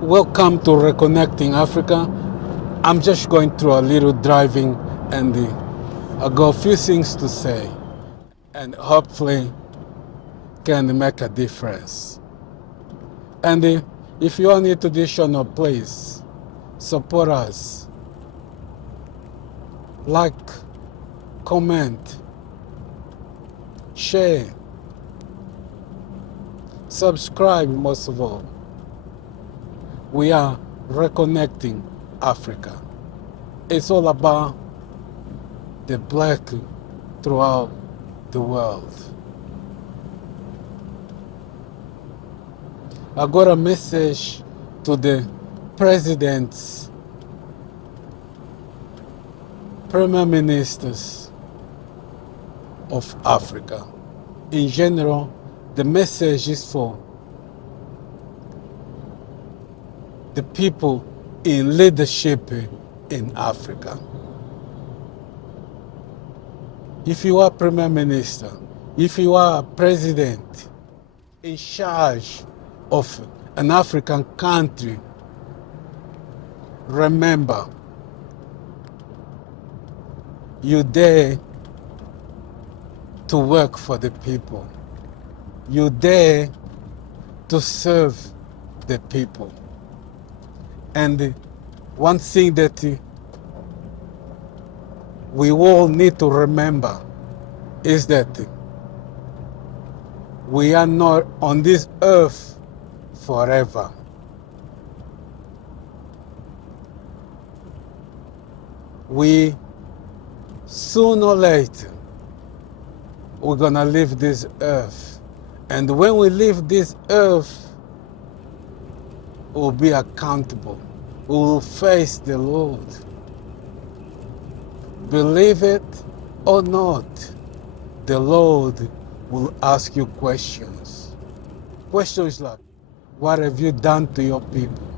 Welcome to Reconnecting Africa. I'm just going through a little driving and I got a few things to say and hopefully can make a difference. And if you are new to this channel, please support us. Like, comment, share, subscribe most of all. We are Reconnecting Africa. It's all about the black throughout the world. I got a message to the presidents, premier ministers of Africa. In general, the message is for the people in leadership in Africa. If you are premier minister, if you are president in charge of an African country, remember, you there to work for the people. You there to serve the people. And one thing that we all need to remember is that we are not on this earth forever. We, sooner or later, we're gonna leave this earth. And when we leave this earth, we'll be accountable. We will face the Lord. Believe it or not, the Lord will ask you questions. Questions like, what have you done to your people?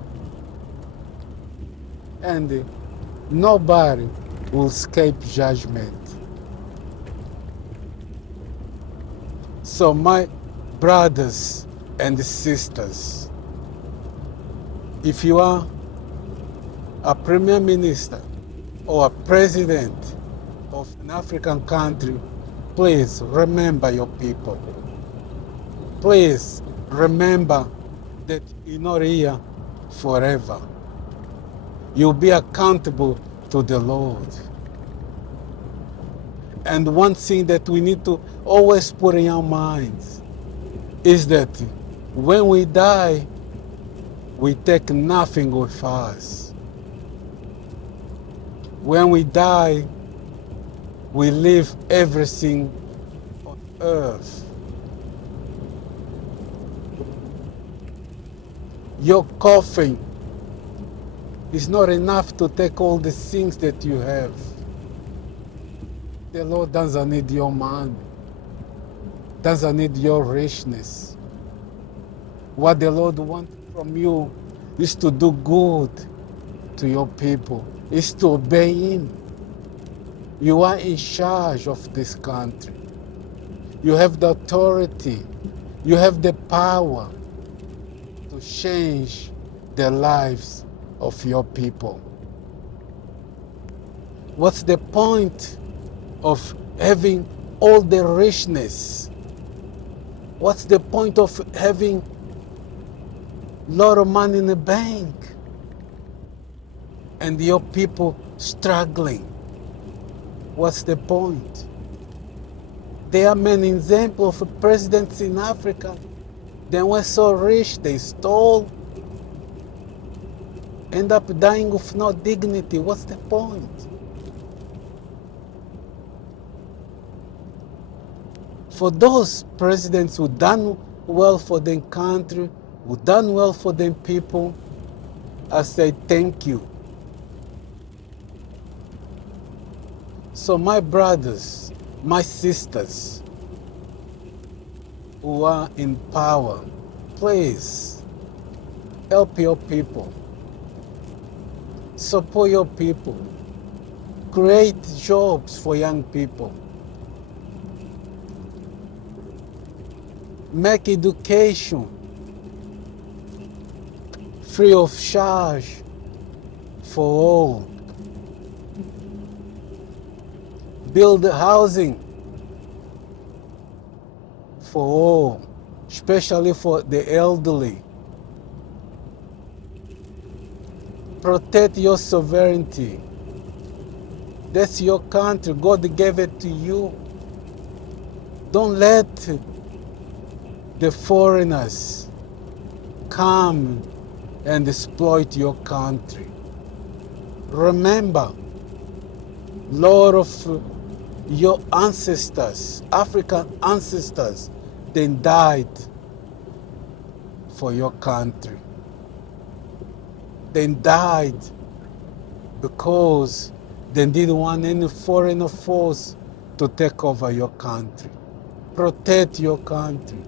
And nobody will escape judgment. So my brothers and sisters, if you are a premier minister or a president of an African country, please remember your people. Please remember that you're not here forever. You'll be accountable to the Lord. And one thing that we need to always put in our minds is that when we die, we take nothing with us. When we die, we leave everything on earth. Your coffin is not enough to take all the things that you have. The Lord doesn't need your money, doesn't need your richness. What the Lord wants from you is to do good to your people, is to obey Him. You are in charge of this country. You have the authority, you have the power to change the lives of your people. What's the point of having all the richness? What's the point of having a lot of money in the bank and your people struggling? What's the point? There are many examples of presidents in Africa. They were so rich, they stole, end up dying with no dignity. What's the point? For those presidents who done well for their country, who done well for their people, I say thank you. So my brothers, my sisters who are in power, please help your people. Support your people. Create jobs for young people. Make education free of charge for all. Build housing for all, especially for the elderly. Protect your sovereignty. That's your country. God gave it to you. Don't let the foreigners come and exploit your country. Remember, a lot of your ancestors, African ancestors, they died for your country. They died because they didn't want any foreign force to take over your country. Protect your country.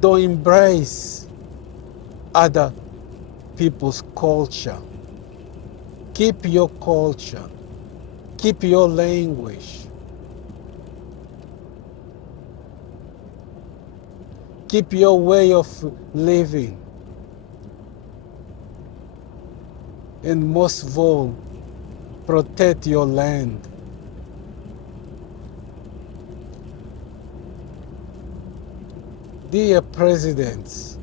Don't embrace other people's culture. Keep your culture. Keep your language. Keep your way of living. And most of all, protect your land. Dear presidents,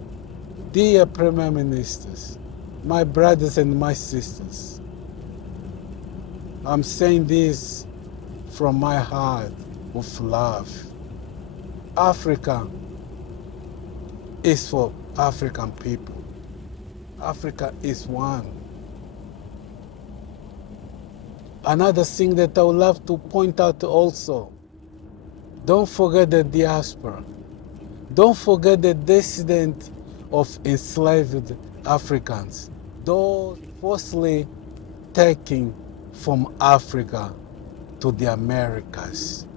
dear prime ministers, my brothers and my sisters, I'm saying this from my heart of love. Africa is for African people. Africa is one. Another thing that I would love to point out also, don't forget the diaspora. Don't forget the descendants of enslaved Africans, those forcibly taken from Africa to the Americas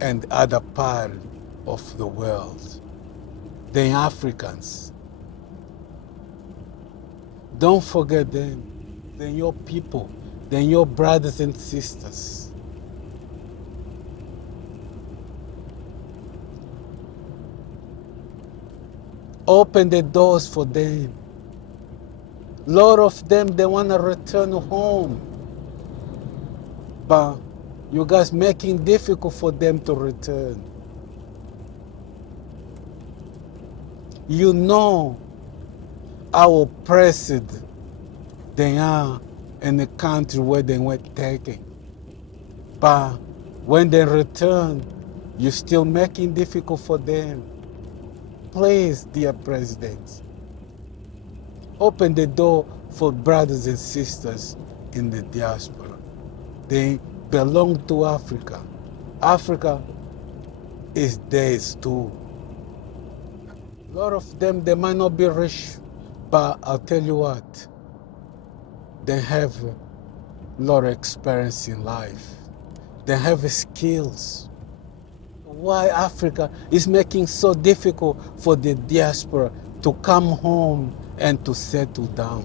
and other parts of the world. The Africans. Don't forget them. They're your people. They're your brothers and sisters. Open the doors for them. A lot of them, they want to return home. But you guys making it difficult for them to return. You know how oppressed they are in the country where they were taken. But when they return, you're still making it difficult for them. Please, dear presidents, open the door for brothers and sisters in the diaspora. They belong to Africa. Africa is theirs too. A lot of them, they might not be rich, but I'll tell you what, they have a lot of experience in life. They have skills. Why Africa is making so difficult for the diaspora to come home and to settle down?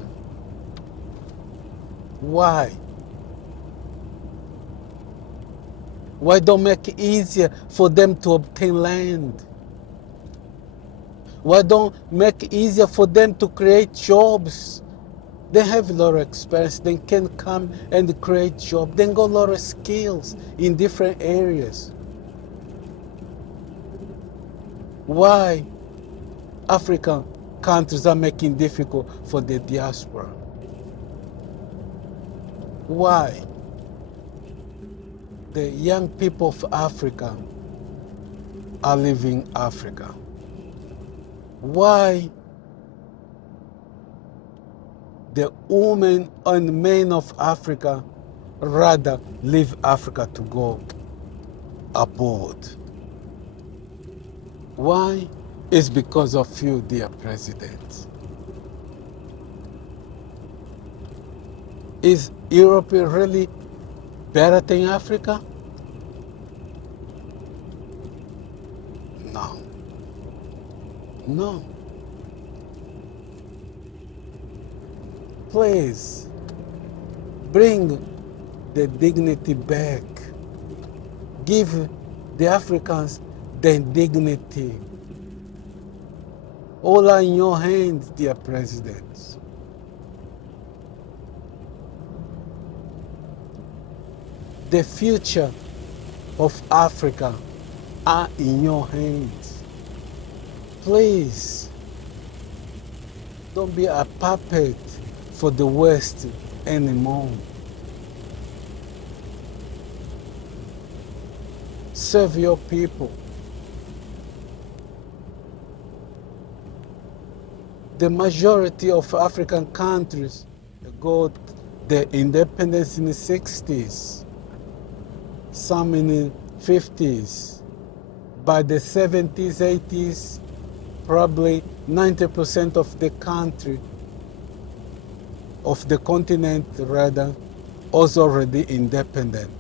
Why? Why don't make it easier for them to obtain land? Why don't make it easier for them to create jobs? They have a lot of experience. They can come and create jobs. They got a lot of skills in different areas. Why African countries are making it difficult for the diaspora? Why the young people of Africa are leaving Africa? Why the women and men of Africa rather leave Africa to go abroad? Why? It's because of you, dear president. Is Europe really better than Africa? No. No. Please, bring the dignity back give the Africans their dignity. All are in your hands, dear presidents. The future of Africa are in your hands. Please, don't be a puppet for the West anymore. Serve your people. The majority of African countries got their independence in the 60s, some in the 50s. By the 70s, 80s, probably 90% of the country, of the continent rather, was already independent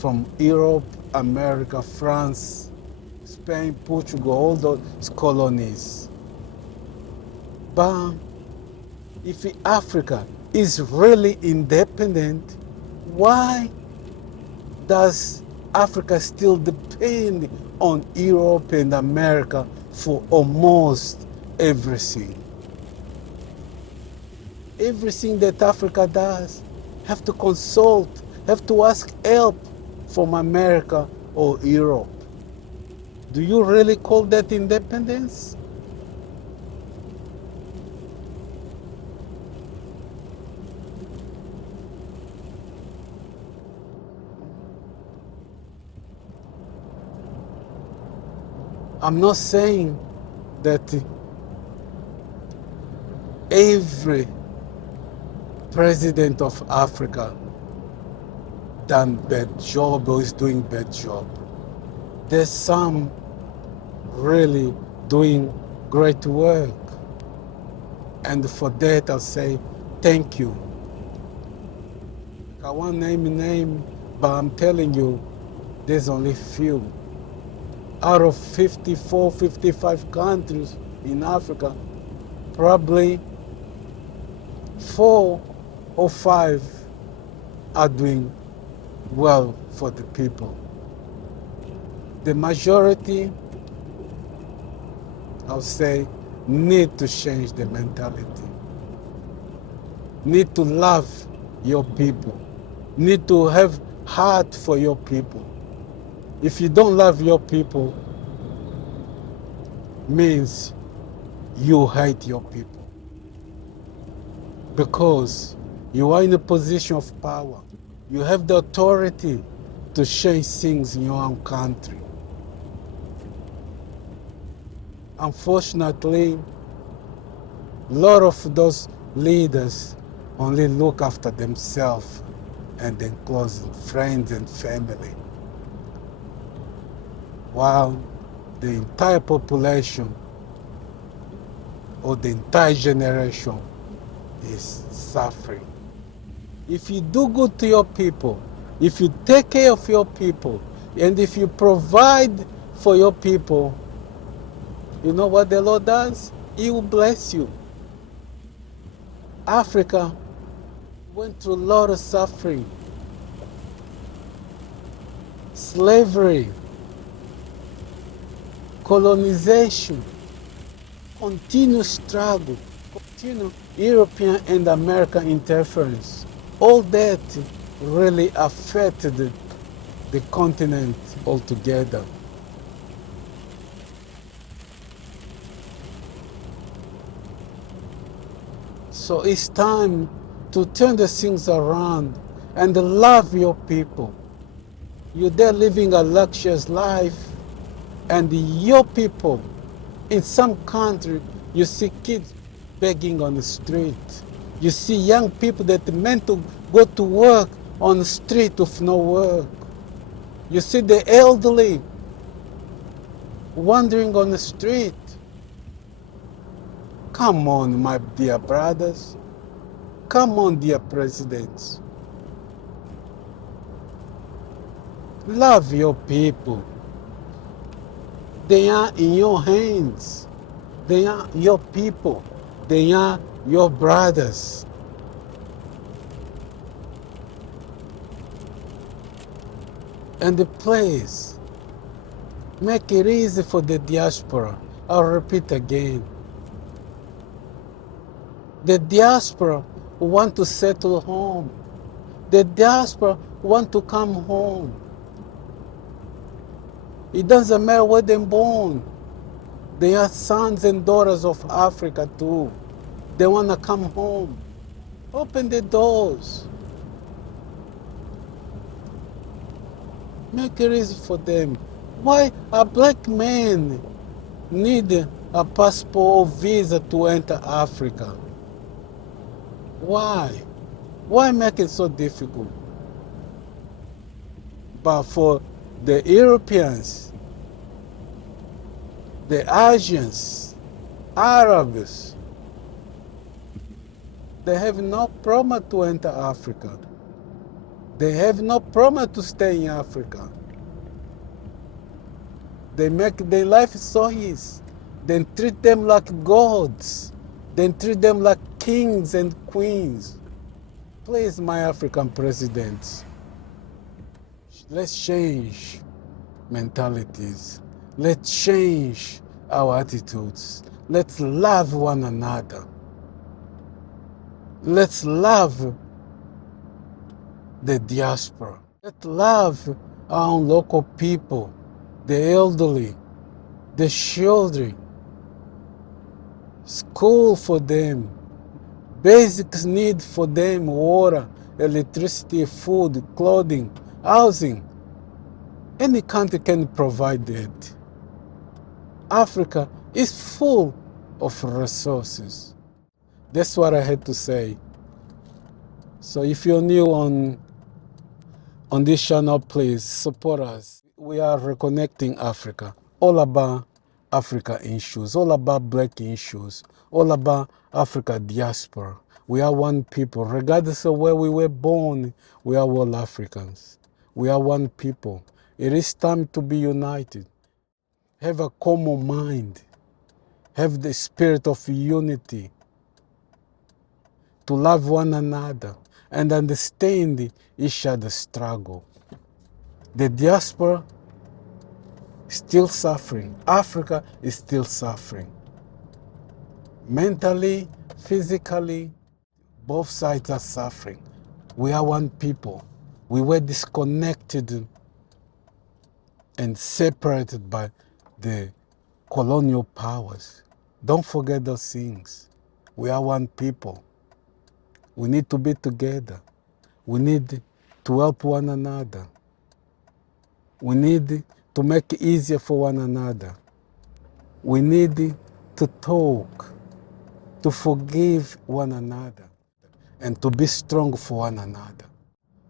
from Europe, America, France, Spain, Portugal, all those colonies. But if Africa is really independent, why does Africa still depend on Europe and America for almost everything? Everything that Africa does, have to consult, have to ask help from America or Europe. Do you really call that independence? I'm not saying that every president of Africa done bad job or is doing bad job. There's some really doing great work. And for that I'll say thank you. I won't name, but I'm telling you, there's only few. Out of 54, 55 countries in Africa, probably 4 or 5 are doing well for the people. The majority, I'll say, need to change the mentality. Need to love your people. Need to have heart for your people. If you don't love your people, means you hate your people. Because you are in a position of power. You have the authority to change things in your own country. Unfortunately, a lot of those leaders only look after themselves and their close friends and family, while the entire population or the entire generation is suffering. If you do good to your people, if you take care of your people, and if you provide for your people, you know what the Lord does? He will bless you. Africa went through a lot of suffering, slavery, colonization, continuous struggle, continuous European and American interference. All that really affected the continent altogether. So it's time to turn the things around and love your people. You're there living a luxurious life, and your people, in some country, you see kids begging on the street. You see young people that meant to go to work on the street with no work. You see the elderly wandering on the street. Come on, my dear brothers. Come on, dear presidents. Love your people. They are in your hands. They are your people. They are your brothers. And please, Make it easy for the diaspora. I'll repeat again. The diaspora want to settle home. The diaspora want to come home. It doesn't matter where they're born. They are sons and daughters of Africa too. They want to come home. Open the doors. Make it easy for them. Why a black man need a passport or visa to enter Africa? Why? Why make it so difficult? But for the Europeans, the Asians, Arabs, they have no problem to enter Africa. They have no problem to stay in Africa. They make their life so easy. Then treat them like gods. Then treat them like kings and queens. Please, my African presidents, let's change mentalities. Let's change our attitudes. Let's love one another. Let's love the diaspora. Let's love our own local people, the elderly, the children. School for them. Basic need for them: water, electricity, food, clothing, housing. Any country can provide that. Africa is full of resources. That's what I had to say. So if you're new on this channel, please support us. We are reconnecting Africa, all about Africa issues, all about black issues, all about Africa diaspora. We are one people. Regardless of where we were born, we are all Africans. We are one people. It is time to be united. Have a common mind. Have the spirit of unity. To love one another and understand each other's struggle. The diaspora is still suffering. Africa is still suffering. Mentally, physically, both sides are suffering. We are one people. We were disconnected and separated by the colonial powers. Don't forget those things. We are one people. We need to be together. We need to help one another. We need to make it easier for one another. We need to talk, to forgive one another, and to be strong for one another.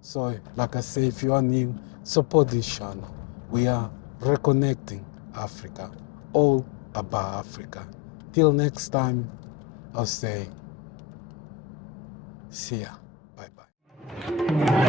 So, like I say, if you are new, support this channel. We are reconnecting Africa, all about Africa. Till next time, I'll say, see ya. Bye-bye.